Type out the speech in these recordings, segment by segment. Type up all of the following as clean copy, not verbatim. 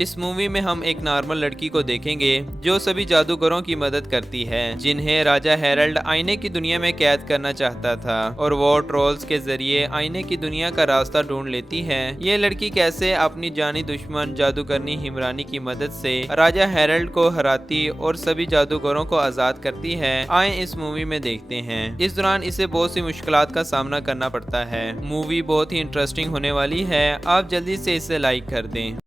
इस मूवी में हम एक नॉर्मल लड़की को देखेंगे जो सभी जादूगरों की मदद करती है जिन्हें राजा हेरल्ड आईने की दुनिया में कैद करना चाहता था, और वो ट्रोल्स के जरिए आईने की दुनिया का रास्ता ढूंढ लेती है। ये लड़की कैसे अपनी जानी दुश्मन जादूगरनी हिमरानी की मदद से राजा हेरल्ड को हराती और सभी जादूगरों को आजाद करती है, आए इस मूवी में देखते हैं। इस दौरान इसे बहुत सी मुश्किलात का सामना करना पड़ता है। मूवी बहुत ही इंटरेस्टिंग होने वाली है, आप जल्दी से इसे लाइक कर दें।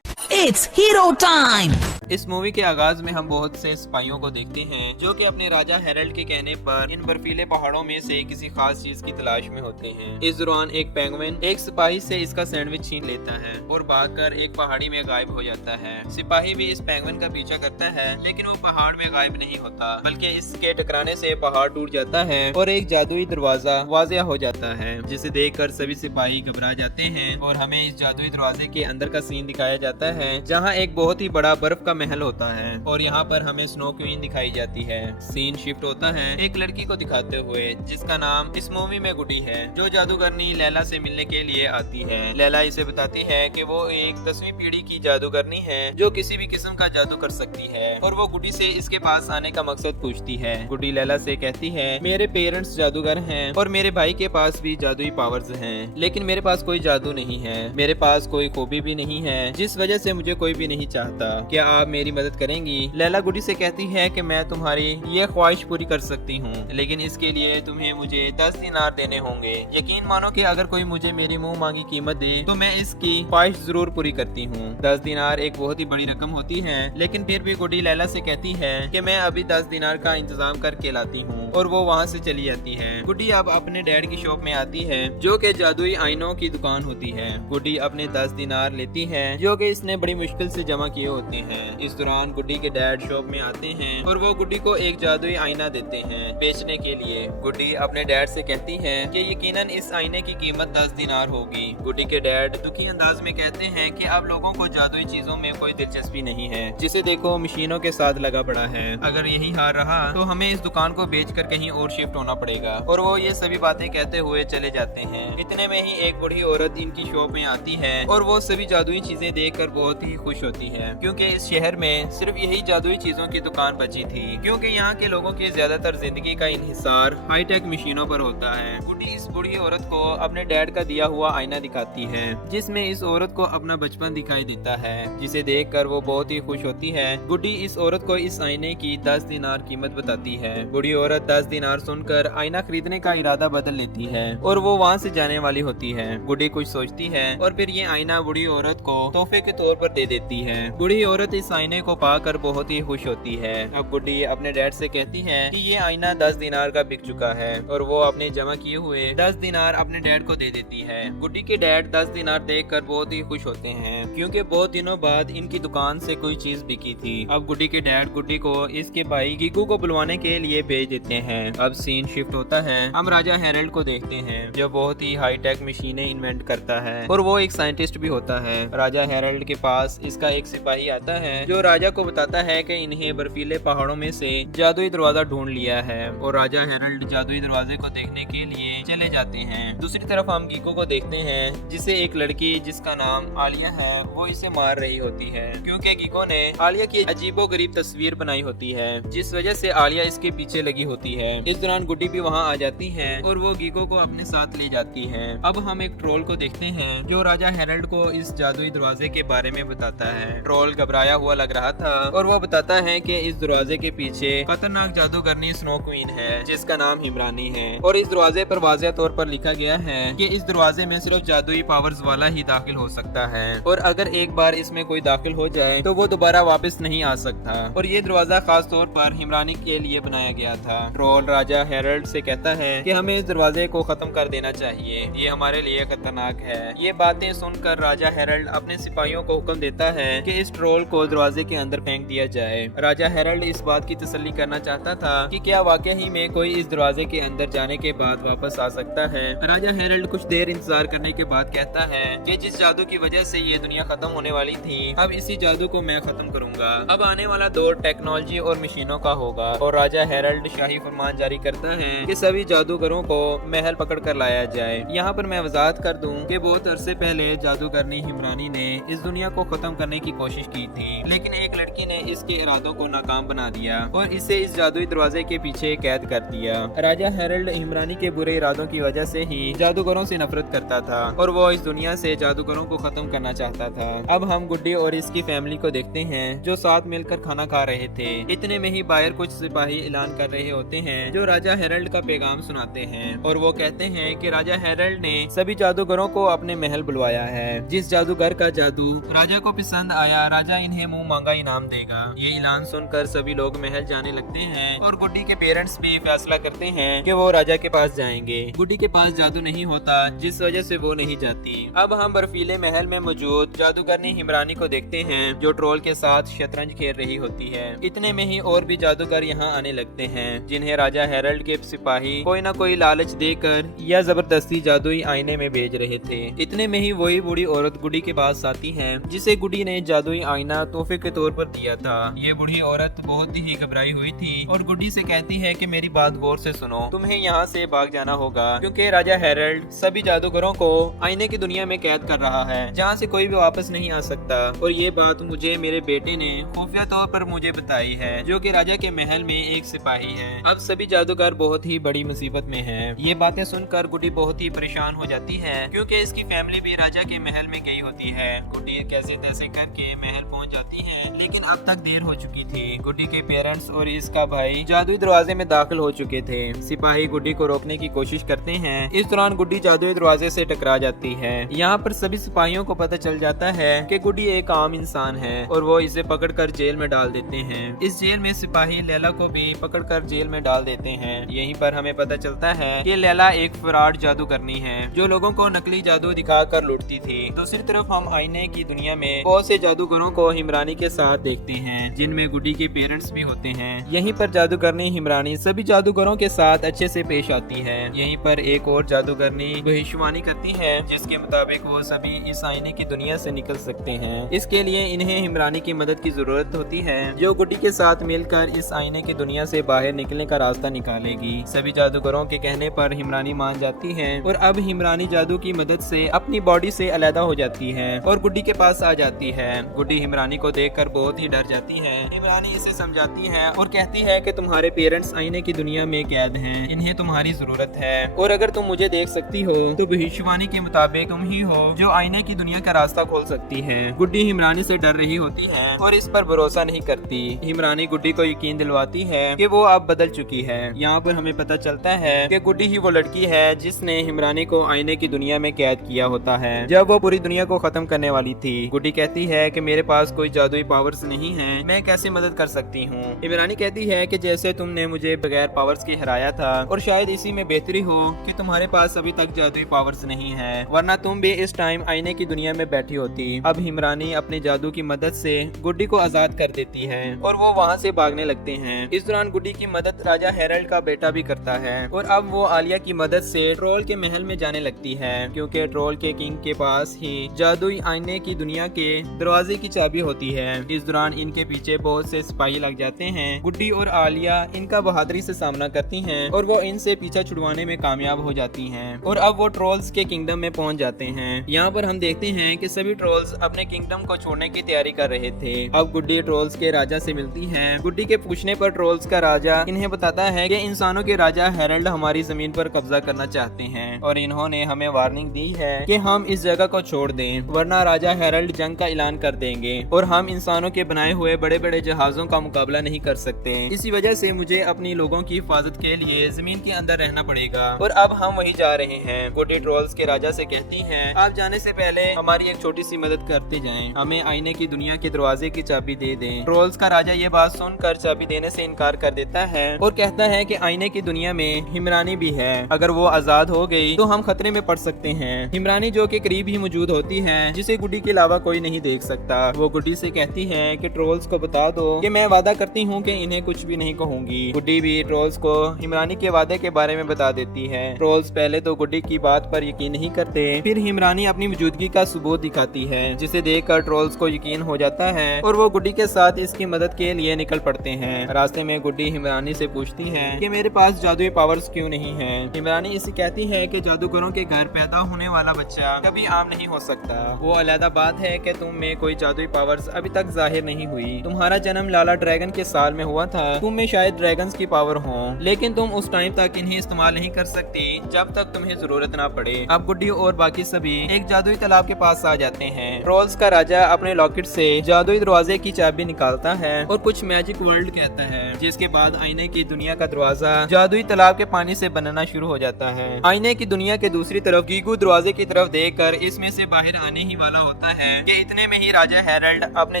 It's hero time! इस मूवी के आगाज में हम बहुत से सिपाहियों को देखते हैं जो कि अपने राजा हेरल्ड के कहने पर इन बर्फीले पहाड़ों में से किसी खास चीज की तलाश में होते हैं। इस दौरान एक पेंगुइन एक सिपाही से इसका सैंडविच छीन लेता है और भागकर एक पहाड़ी में गायब हो जाता है। सिपाही भी इस पेंगुइन का पीछा करता है, लेकिन वो पहाड़ में गायब नहीं होता, बल्कि इसके टकराने से पहाड़ टूट जाता है और एक जादुई दरवाजा वाज़िया हो जाता है, जिसे देखकर सभी सिपाही घबरा जाते हैं। और हमें इस जादुई दरवाजे के अंदर का सीन दिखाया जाता है जहाँ एक बहुत ही बड़ा बर्फ का महल होता है और यहाँ पर हमें स्नो क्वीन दिखाई जाती है। सीन शिफ्ट होता है एक लड़की को दिखाते हुए जिसका नाम इस मूवी में गुडी है, जो जादूगरनी लैला से मिलने के लिए आती है। लैला इसे बताती है कि वो एक 10वीं पीढ़ी की जादूगरनी है जो किसी भी किस्म का जादू कर सकती है, और वो गुडी से इसके पास आने का मकसद पूछती है। गुडी लैला से कहती है, मेरे पेरेंट्स जादूगर हैं और मेरे भाई के पास भी जादुई पावर्स हैं, लेकिन मेरे पास कोई जादू नहीं है, मेरे पास कोई खूबी भी नहीं है, जिस वजह से मुझे कोई भी नहीं चाहता। क्या आप मेरी मदद करेंगी? लैला गुडी से कहती है कि मैं तुम्हारी ये ख्वाहिश पूरी कर सकती हूँ, लेकिन इसके लिए तुम्हें मुझे 10 दिनार देने होंगे। यकीन मानो कि अगर कोई मुझे मेरी मुंह मांगी कीमत दे तो मैं इसकी ख्वाहिश जरूर पूरी करती हूँ। 10 दिनार एक बहुत ही बड़ी रकम होती है, लेकिन फिर भी गुडी लैला से कहती है कि मैं अभी 10 दिनार का इंतजाम करके लाती हूँ, और वो वहाँ से चली जाती है। गुडी अब अपने डैड की शॉप में आती है जो कि जादुई आईनों की दुकान होती है। गुडी अपने 10 दिनार लेती है जो कि इसने बड़ी मुश्किल से जमा किए होते हैं। इस दौरान गुड्डी के डैड शॉप में आते हैं और वो गुड्डी को एक जादुई आईना देते हैं बेचने के लिए। गुड्डी अपने डैड से कहती है कि यकीनन इस आईने की कीमत 10 दिनार होगी। गुड्डी के डैड दुखी अंदाज में कहते हैं कि अब लोगों को जादुई चीजों में कोई दिलचस्पी नहीं है, जिसे देखो मशीनों के साथ लगा पड़ा है। अगर यही हार रहा तो हमें इस दुकान को बेचकर कहीं और शिफ्ट होना पड़ेगा। और वो ये सभी बातें कहते हुए चले जाते हैं। इतने में ही एक बूढ़ी औरत इनकी शॉप में आती है और वो सभी जादुई चीजें देखकर बहुत ही खुश होती है, क्योंकि इस शहर में सिर्फ यही जादुई चीजों की दुकान बची थी, क्योंकि यहाँ के लोगों की ज्यादातर जिंदगी का इंहिसार हाईटेक मशीनों पर होता है। गुड्डी इस बूढ़ी औरत को अपने डैड का दिया हुआ आईना दिखाती है जिसमें इस औरत को अपना बचपन दिखाई देता है, जिसे देखकर वो बहुत ही खुश होती है। गुड्डी इस औरत को इस आईने की 10 दिनार कीमत बताती है। बूढ़ी औरत 10 दिनार सुनकर आईना खरीदने का इरादा बदल लेती है और वो वहाँ से जाने वाली होती है। गुड्डी कुछ सोचती है और फिर ये आईना बूढ़ी औरत को तोहफे के तौर पर दे देती है। बूढ़ी औरत इस आईने को पाकर बहुत ही खुश होती है। अब गुड्डी अपने डैड से कहती है कि ये आईना 10 दिनार का बिक चुका है, और वो अपने जमा किए हुए 10 दिनार अपने डैड को दे देती है। गुड्डी के डैड 10 दिनार देखकर बहुत ही खुश होते हैं, क्योंकि बहुत दिनों बाद इनकी दुकान से कोई चीज बिकी थी। अब गुड्डी के डैड गुड्डी को इसके भाई गीगू को बुलवाने के लिए भेज देते हैं। अब सीन शिफ्ट होता है, हम राजा हेरल्ड को देखते हैं जो बहुत ही हाईटेक मशीनें इन्वेंट करता है और वो एक साइंटिस्ट भी होता है। राजा हेरल्ड के पास इसका एक सिपाही आता है जो राजा को बताता है कि इन्हें बर्फीले पहाड़ों में से जादुई दरवाजा ढूंढ लिया है, और राजा हेरल्ड जादुई दरवाजे को देखने के लिए चले जाते हैं। दूसरी तरफ हम गीको को देखते हैं जिसे एक लड़की जिसका नाम आलिया है वो इसे मार रही होती है, क्योंकि गीको ने आलिया की अजीबोगरीब तस्वीर बनाई होती है, जिस वजह से आलिया इसके पीछे लगी होती है। इस दौरान गुड्डी भी वहाँ आ जाती है और वो गीको को अपने साथ ले जाती है। अब हम एक ट्रोल को देखते हैं जो राजा हेरल्ड को इस जादुई दरवाजे के बारे में बताता है। ट्रोल घबराया हुआ लग रहा था और वो बताता है कि इस दरवाजे के पीछे खतरनाक जादूगरनी स्नो क्वीन है जिसका नाम हिमरानी है, और इस दरवाजे पर वाज़िया तौर पर लिखा गया है कि इस दरवाजे में सिर्फ जादुई पावर्स वाला ही दाखिल हो सकता है, और अगर एक बार इसमें कोई दाखिल हो जाए तो वो दोबारा वापस नहीं आ सकता, और ये दरवाजा खास तौर पर हिमरानी के लिए बनाया गया था। ट्रोल राजा हेरल्ड से कहता है कि हमें इस दरवाजे को खत्म कर देना चाहिए, ये हमारे लिए खतरनाक है। ये बातें सुनकर राजा हेरल्ड अपने सिपाहियों को हुक्म देता है कि इस ट्रोल को दरवाजे के अंदर फेंक दिया जाए। राजा हेरल्ड इस बात की तसल्ली करना चाहता था कि क्या वाकई में कोई इस दरवाजे के अंदर जाने के बाद वापस आ सकता है। राजा हेरल्ड कुछ देर इंतजार करने के बाद कहता है कि जिस जादू की वजह से ये दुनिया खत्म होने वाली थी, अब इसी जादू को मैं खत्म करूंगा। अब आने वाला दौर टेक्नोलॉजी और मशीनों का होगा। और राजा हेरल्ड शाही फरमान जारी करता है कि सभी जादूगरों को महल पकड़ कर लाया जाए। यहाँ पर मैं वजाहत कर दूं कि बहुत अरसे पहले जादूगरनी हिमरानी ने इस दुनिया को खत्म करने की कोशिश की थी, लेकिन एक लड़की ने इसके इरादों को नाकाम बना दिया और इसे इस जादुई दरवाजे के पीछे कैद कर दिया। राजा हेरल्ड हिमरानी के बुरे इरादों की वजह से ही जादूगरों से नफरत करता था और वो इस दुनिया से जादूगरों को खत्म करना चाहता था। अब हम गुड्डी और इसकी फैमिली को देखते हैं जो साथ मिलकर खाना खा रहे थे। इतने में ही बाहर कुछ सिपाही ऐलान कर रहे होते हैं जो राजा हेरल्ड का पैगाम सुनाते हैं और वो कहते हैं कि राजा हेरल्ड ने सभी जादूगरों को अपने महल बुलवाया है। जिस जादूगर का जादू राजा को पसंद आया, राजा इन्हें मुंह मांगा इनाम देगा। ये ऐलान सुनकर सभी लोग महल जाने लगते हैं और गुड्डी के पेरेंट्स भी फैसला करते हैं कि वो राजा के पास जाएंगे। गुड्डी के पास जादू नहीं होता जिस वजह से वो नहीं जाती। अब हम बर्फीले महल में मौजूद जादूगरनी हिमरानी को देखते हैं जो ट्रोल के साथ शतरंज खेल रही होती है। इतने में ही और भी जादूगर यहाँ आने लगते हैं जिन्हें राजा हेरल्ड के सिपाही कोई ना कोई लालच देकर या जबरदस्ती जादुई आईने में भेज रहे थे। इतने में ही वही बूढ़ी औरत गुड्डी के पास आती है जिसे गुड्डी ने जादुई आईना तोहफे के तौर पर दिया था। ये बूढ़ी औरत बहुत ही घबराई हुई थी और गुड्डी से कहती है कि मेरी बात गौर से सुनो, तुम्हें यहाँ से भाग जाना होगा क्योंकि राजा हेरल्ड सभी जादूगरों को आईने की दुनिया में कैद कर रहा है जहाँ से कोई भी वापस नहीं आ सकता। और ये बात मुझे मेरे बेटे ने खुफिया तौर पर मुझे बताई है जो कि राजा के महल में एक सिपाही है। अब सभी जादूगर बहुत ही बड़ी मुसीबत में हैं। ये बातें सुनकर गुड्डी बहुत ही परेशान हो जाती है क्योंकि इसकी फैमिली भी राजा के महल में गई होती है। गुड्डी कैसे तैसे करके महल पहुंच जाती है लेकिन अब तक देर हो चुकी थी। गुड्डी के पेरेंट्स और इसका भाई जादुई दरवाजे में दाखिल हो चुके थे। सिपाही गुड्डी को रोकने की कोशिश करते हैं। इस दौरान गुड्डी जादुई दरवाजे से टकरा जाती है। यहाँ पर सभी सिपाहियों को पता चल जाता है कि गुड्डी एक आम इंसान है और वो इसे पकड़कर जेल में डाल देते हैं। इस जेल में सिपाही लैला को भी पकड़कर जेल में डाल देते हैं। यहीं पर हमें पता चलता है कि लैला एक फ्रॉड जादूगरनी है जो लोगों को नकली जादू दिखाकर लूटती थी। दूसरी तरफ हम आईने की दुनिया में बहुत से जादूगरों को हिमरानी के साथ देखते हैं जिनमें गुड्डी के पेरेंट्स भी होते हैं। यहीं पर जादूगरनी हिमरानी सभी जादूगरों के साथ अच्छे से पेश आती है। यहीं पर एक और जादूगरनी भविष्यवाणी करती है जिसके मुताबिक वो सभी इस आईने की दुनिया से निकल सकते हैं। इसके लिए इन्हें हिमरानी की मदद की जरूरत होती है जो गुड्डी के साथ मिलकर इस आईने की दुनिया से बाहर निकलने का रास्ता निकालेगी। सभी जादूगरों के कहने पर हिमरानी मान जाती है और अब हिमरानी जादू की मदद से अपनी बॉडी से अलग हो जाती है और गुड्डी के पास आ जाती है। गुड्डी हिमरानी को देखकर बहुत ही डर जाती है। हिमरानी इसे समझाती है और कहती है कि तुम्हारे पेरेंट्स आईने की दुनिया में कैद हैं, इन्हें तुम्हारी जरूरत है और अगर तुम मुझे देख सकती हो तो भविष्यवाणी के मुताबिक तुम ही हो जो आईने की दुनिया का रास्ता खोल सकती है। गुड्डी हिमरानी से डर रही होती है और इस पर भरोसा नहीं करती। हिमरानी गुड्डी को यकीन दिलवाती है कि वो अब बदल चुकी है। यहाँ पर हमें पता चलता है कि गुड्डी ही वो लड़की है जिसने हिमरानी को आईने की दुनिया में कैद किया होता है जब वो पूरी दुनिया को खत्म करने वाली थी। गुड्डी कहती है कि मेरे पास कोई जादुई पावर्स नहीं है, मैं कैसे मदद कर सकती हूँ। हिमरानी कहती है कि जैसे तुमने मुझे बगैर पावर्स के हराया था और शायद इसी में बेहतरी हो कि तुम्हारे पास अभी तक जादुई पावर्स नहीं है, वरना तुम भी इस टाइम आईने की दुनिया में बैठी होती। अब हिमरानी अपने जादू की मदद से गुड्डी को आजाद कर देती है और वो वहाँ से भागने लगते हैं। इस दौरान गुड्डी की मदद राजा हेरल्ड का बेटा भी करता है और अब वो आलिया की मदद से ट्रोल के महल में जाने लगती है क्योंकि ट्रोल के किंग के पास ही जादुई आईने की दुनिया के दरवाजे की चाबी होती है। इस दौरान इनके पीछे बहुत से सिपाही लग जाते हैं। गुड्डी और आलिया इनका बहादुरी से सामना करती हैं और वो इनसे पीछा छुड़वाने में कामयाब हो जाती हैं और अब वो ट्रोल्स के किंगडम में पहुंच जाते हैं। यहाँ पर हम देखते हैं कि सभी ट्रोल्स अपने किंगडम को छोड़ने की तैयारी कर रहे थे। अब गुड्डी ट्रोल्स के राजा से मिलती है। गुड्डी के पूछने पर ट्रोल्स का राजा इन्हें बताता है कि इंसानों के राजा हेरल्ड हमारी जमीन पर कब्जा करना चाहते हैं और इन्होंने हमें वार्निंग दी है कि हम इस जगह को छोड़ दें वरना राजा हेरल्ड जंग का ऐलान कर देंगे और हम इंसानों के बनाए हुए बड़े बड़े जहाजों का मुकाबला नहीं कर सकते। इसी वजह से मुझे अपनी लोगों की हिफाजत के लिए जमीन के अंदर रहना पड़ेगा और अब हम वही जा रहे हैं। गुड्डी ट्रोल्स के राजा से कहती है आप जाने से पहले हमारी एक छोटी सी मदद करते जाएं, हमें आईने की दुनिया के दरवाजे की चाबी दे दें। ट्रोल्स का राजा ये बात सुनकर चाबी देने से इनकार कर देता है और कहता है कि आईने की दुनिया में हिमरानी भी है, अगर वो आजाद हो गई तो हम खतरे में पड़ सकते हैं। हिमरानी जो कि करीब ही मौजूद होती है जिसे गुड्डी के अलावा कोई नहीं देख सकता। वो गुड्डी से कहती है कि ट्रोल्स को बता दो कि मैं वादा करती हूँ कि इन्हें कुछ भी नहीं कहूंगी। गुड्डी भी ट्रोल्स को हिमरानी के वादे के बारे में बता देती है। ट्रोल्स पहले तो गुड्डी की बात पर यकीन नहीं करते, फिर हिमरानी अपनी मौजूदगी का सबूत दिखाती है, जिसे देखकर ट्रोल्स को यकीन हो जाता है और वो गुड्डी के साथ इसकी मदद के लिए निकल पड़ते हैं। रास्ते में गुड्डी हिमरानी से पूछती है कि मेरे पास जादुई पावर्स क्यों नहीं है। हिमरानी इसे कहती है कि जादूगरों के घर पैदा होने वाला बच्चा कभी आम नहीं हो सकता। वो अलग बात है कि तुम में कोई जादुई पावर्स अभी तक जाहिर नहीं हुई। तुम्हारा जन्म लाला ड्रैगन के साल में हुआ था। तुम में शायद ड्रैगन्स की पावर हो, लेकिन तुम उस टाइम तक इन्हें इस्तेमाल नहीं कर सकती जब तक तुम्हें जरूरत ना पड़े। अब गुड्डी और बाकी सभी एक जादुई तालाब के पास आ जाते हैं। ट्रोल्स का राजा अपने लॉकेट से जादुई दरवाजे की चाबी निकालता है और कुछ मैजिक वर्ल्ड कहता है, जिसके बाद आईने की दुनिया का दरवाजा जादुई तालाब के पानी से बनना शुरू हो जाता है। आईने की दुनिया के दूसरी तरफ गीगू दरवाजे की तरफ देखकर इसमें से बाहर आने ही वाला होता है कि इतने में ही राजा हेरल्ड अपने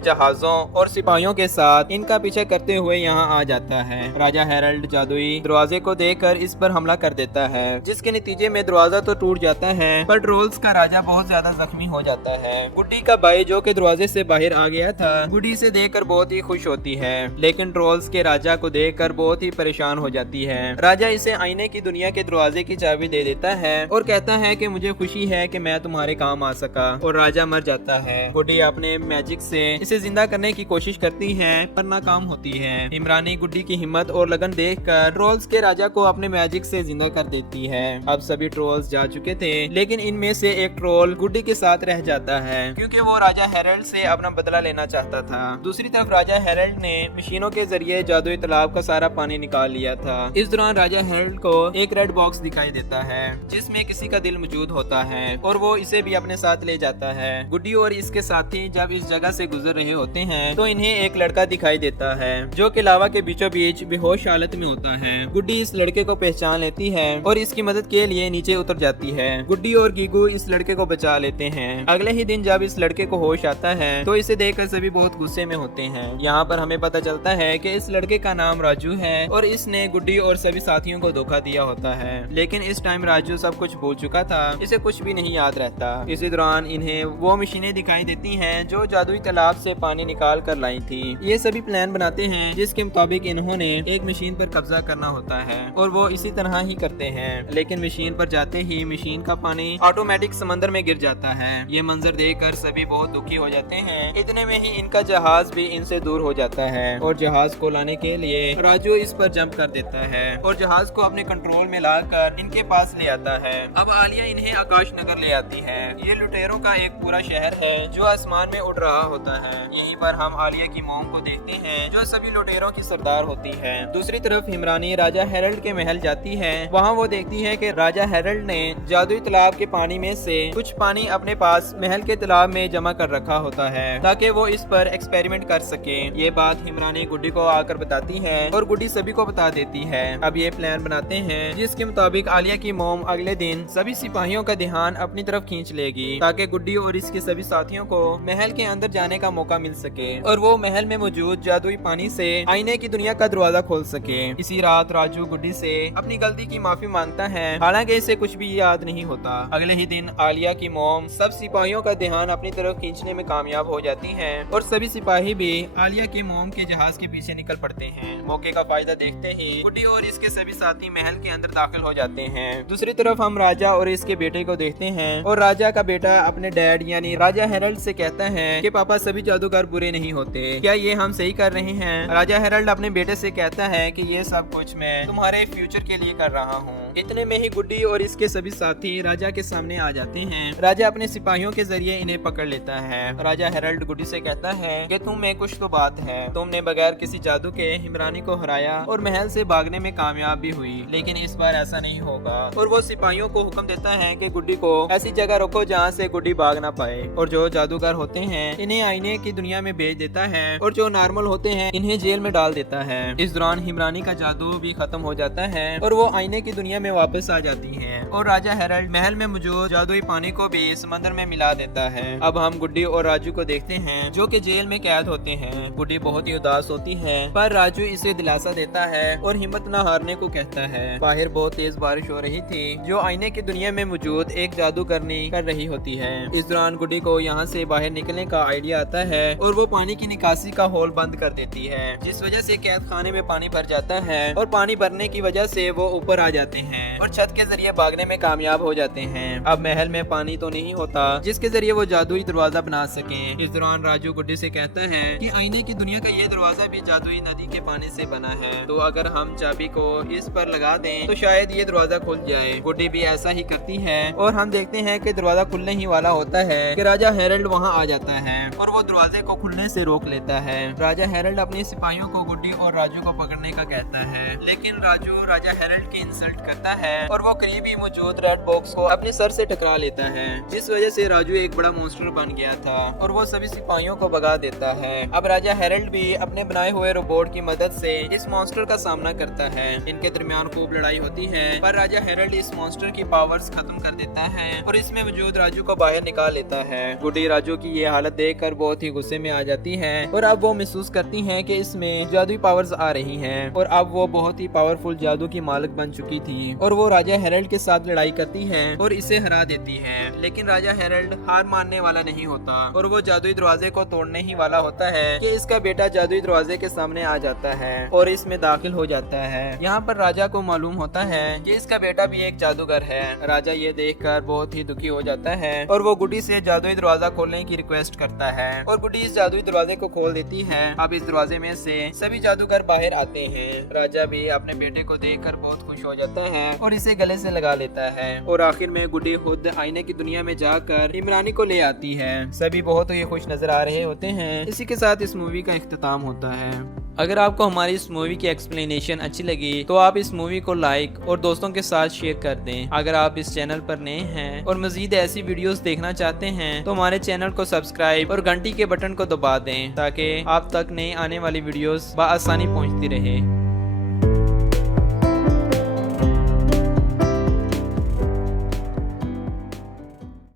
जहाजों और सिपाहियों के साथ इनका पीछा करते हुए यहाँ आ जाता है। राजा हेरल्ड जादुई दरवाजे को देखकर इस पर हमला कर देता है, जिसके नतीजे में दरवाजा तो टूट जाता है, पर ट्रोल्स का राजा बहुत ज्यादा जख्मी हो जाता है। गुड्डी का भाई जो कि दरवाजे से बाहर आ गया था, गुड्डी से देखकर बहुत ही खुश होती है, लेकिन ट्रोल्स के राजा को देखकर बहुत ही परेशान हो जाती है। राजा इसे आईने की दुनिया के दरवाजे की चाबी दे देता है और कहता है कि मुझे खुशी है कि मैं तुम्हारे काम आ सका, और राजा मर जाता है। गुड्डी अपने मैजिक से इसे जिंदा करने की कोशिश करती है, पर नाकाम होती है। इमरानी गुड्डी की हिम्मत और लगन देखकर ट्रोल्स के राजा को अपने मैजिक से जिंदा कर देती है। अब सभी ट्रोल्स जा चुके थे, लेकिन इनमें से एक ट्रोल गुड्डी के साथ रह जाता है, क्योंकि वो राजा हेरल्ड से अपना बदला लेना चाहता था। दूसरी तरफ राजा हेरल्ड ने मशीनों के जरिए जादुई तालाब का सारा पानी निकाल लिया था। इस दौरान राजा हेरल्ड को एक रेड बॉक्स दिखाई देता है, जिसमें किसी का दिल मौजूद होता है, और वो इसे भी अपने साथ ले जाता है। गुड्डी और इसके साथी जब इस जगह से गुजर रहे होते हैं, तो इन्हें एक लड़का दिखाई देता है, जो कि लावा के बीचों बीच बेहोश हालत में होता है। गुड्डी इस लड़के को पहचान लेती है और इसकी मदद के लिए नीचे उतर जाती है। गुड्डी और गीगू इस लड़के को बचा लेते हैं। अगले ही दिन जब इस लड़के को होश आता है, तो इसे देखकर सभी बहुत गुस्से में होते हैं। यहाँ पर हमें पता चलता है कि इस लड़के का नाम राजू है और इसने गुड्डी और सभी साथियों को धोखा दिया होता है, लेकिन इस टाइम राजू सब कुछ भूल चुका था, इसे कुछ भी नहीं याद रहता। इसी दौरान इन्हें वो मशीनें दिखाई देती हैं जो जादुई तालाब से पानी निकाल कर लाई थी। ये सभी प्लान बनाते हैं, जिसके मुताबिक इन्होंने एक मशीन पर कब्जा करना होता है, और वो इसी तरह ही करते हैं। लेकिन मशीन पर जाते ही मशीन का पानी ऑटोमेटिक समंदर में गिर जाता है। ये मंजर देखकर सभी बहुत दुखी हो जाते हैं। इतने में ही इनका जहाज भी इनसे दूर हो जाता है, और जहाज को लाने के लिए राजू इस पर जंप कर देता है और जहाज को अपने कंट्रोल में लाकर इनके पास ले आता है। अब आलिया इन्हें आकाश नगर ले आती है। ये लुटेरों का एक पूरा शहर है जो आसमान में उड़ रहा होता है। यहीं पर हम आलिया की मॉम को देखते हैं, जो सभी लुटेरों की सरदार होती है। दूसरी तरफ हिमरानी राजा हेरल्ड के महल जाती है। वहाँ वो देखती है कि राजा हेरल्ड ने जादुई तालाब के पानी में से कुछ पानी अपने पास महल के तालाब में जमा कर रखा होता है, ताकि वो इस पर एक्सपेरिमेंट कर सके। ये बात हिमरानी गुड्डी को आकर बताती है और गुड्डी सभी को बता देती है। अब ये प्लान बनाते हैं, जिसके मुताबिक आलिया की मोम अगले दिन सभी सिपाहियों का ध्यान अपनी तरफ खींच लेगी, ताकि गुड्डी और इसके सभी साथियों को महल के अंदर जाने का मौका मिल सके और वो महल में मौजूद जादुई पानी से आईने की दुनिया का दरवाजा खोल सके। इसी रात राजू गुड्डी से अपनी गलती की माफी मांगता है, हालांकि इसे कुछ भी याद नहीं होता। अगले ही दिन आलिया की मोम सब सिपाहियों का ध्यान अपनी तरफ खींचने में कामयाब हो जाती है और सभी सिपाही भी आलिया की मोम के जहाज के पीछे निकल पड़ते हैं। मौके का फायदा देखते ही गुड्डी और इसके सभी साथी महल के अंदर दाखिल हो जाते हैं। दूसरी तरफ हम राजा और इसके बेटे को देखते हैं, और राजा का बेटा अपने डैड यानी राजा हेरल्ड से कहता है कि पापा सभी जादूगर बुरे नहीं होते, क्या ये हम सही कर रहे हैं? राजा हेरल्ड अपने बेटे से कहता है कि ये सब कुछ मैं तुम्हारे फ्यूचर के लिए कर रहा हूँ। इतने में ही गुड्डी और इसके सभी साथी राजा के सामने आ जाते हैं। राजा अपने सिपाहियों के जरिए इन्हें पकड़ लेता है। राजा हेरल्ड गुड्डी से कहता है कि तुम में कुछ तो बात है, तुमने बगैर किसी जादू के हिमरानी को हराया और महल से भागने में कामयाब भी हुई, लेकिन इस बार ऐसा नहीं होगा। और वो सिपाहियों को हुक्म देता है कि गुड्डी को ऐसी जगह रोको जहाँ से गुड्डी भाग ना पाए, और जो जादूगर होते हैं इन्हें आईने की दुनिया में भेज देता है, और जो नॉर्मल होते हैं इन्हें जेल में डाल देता है। इस दौरान हिमरानी का जादू भी खत्म हो जाता है और वो आईने की दुनिया में वापस आ जाती है, और राजा हेरल्ड महल में मौजूद जादुई पानी को भी समंदर में मिला देता है। अब हम गुड्डी और राजू को देखते हैं, जो कि जेल में कैद होते हैं। गुड्डी बहुत ही उदास होती है, पर राजू इसे दिलासा देता है और हिम्मत न हारने को कहता है। बाहर बहुत तेज बारिश हो रही थी, जो आईने की दुनिया में मौजूद एक जादूगरनी कर रही होती है। इस दौरान गुड्डी को यहाँ से बाहर निकलने का आइडिया आता आता है और वो पानी की निकासी का होल बंद कर देती है, जिस वजह से कैद खाने में पानी भर जाता है और पानी भरने की वजह से वो ऊपर आ जाते हैं और छत के जरिए भागने में कामयाब हो जाते हैं। अब महल में पानी तो नहीं होता जिसके जरिए वो जादुई दरवाजा बना सके। इस दौरान राजू गुड्डी से कहता है कि आईने की दुनिया का ये दरवाजा भी जादुई नदी के पानी से बना है, तो अगर हम चाबी को इस पर लगा दें तो शायद ये दरवाजा खुल जाए। गुड्डी भी ऐसा ही करती है और हम देखते हैं कि दरवाजा खुलने ही वाला होता है कि राजा हेरल्ड वहाँ आ जाता है और वो दरवाजे को खुलने से रोक लेता है। राजा हेरल्ड अपने सिपाहियों को गुड्डी और राजू को पकड़ने का कहता है, लेकिन राजू राजा हेरल्ड की इंसल्ट करता है और वो करीब ही मौजूद रेड बॉक्स को अपने सर से टकरा लेता है, जिस वजह से राजू एक बड़ा मॉन्स्टर बन गया था और वो सभी सिपाहियों को भगा देता है। अब राजा हेरल्ड भी अपने बनाए हुए रोबोट की मदद से इस मॉन्स्टर का सामना करता है। इनके दरमियान खूब लड़ाई होती है, पर राजा हेरल्ड इस मॉन्स्टर की पावर्स खत्म कर देता है और इसमें मौजूद राजू को बाहर निकाल लेता है। गुड्डी राजू की ये हालत देखकर बहुत ही गुस्से में आ जाती है और अब वो महसूस करती है कि इसमें जादुई पावर्स आ रही हैं और अब वो बहुत ही पावरफुल जादू की मालिक बन चुकी थी और वो राजा हेरल्ड के साथ लड़ाई करती है और इसे हरा देती है। लेकिन राजा हेरल्ड हार मानने वाला नहीं होता और वो जादुई दरवाजे को तोड़ने ही वाला होता है कि इसका बेटा जादुई दरवाजे के सामने आ जाता है और इसमें दाखिल हो जाता है। यहाँ पर राजा को मालूम होता है कि इसका बेटा भी एक जादूगर है। राजा ये देखकर बहुत ही दुखी हो जाता है और वो गुड्डी से जादुई दरवाजा खोलने की रिक्वेस्ट करता है और गुड्डी इस जादुई दरवाजे को खोल देती है। अब इस दरवाजे में से सभी जादूगर बाहर आते हैं। राजा भी अपने बेटे को देखकर बहुत खुश हो जाता है और इसे गले से लगा लेता है और आखिर में गुड्डी खुद आईने की दुनिया में जाकर इमरानी को ले आती है। सभी बहुत ही खुश नजर आ रहे होते हैं। इसी के साथ इस मूवी का इख्तिताम होता है। अगर आपको हमारी इस मूवी की एक्सप्लेनेशन अच्छी लगी तो आप इस मूवी को लाइक और दोस्तों के साथ शेयर कर दें। अगर आप इस चैनल पर नए हैं और मजीद ऐसी वीडियोस देखना चाहते हैं तो हमारे चैनल को सब्सक्राइब और घंटी के बटन को दबा दें ताकि आप तक नई आने वाली वीडियोस बआसानी पहुंचती रहे।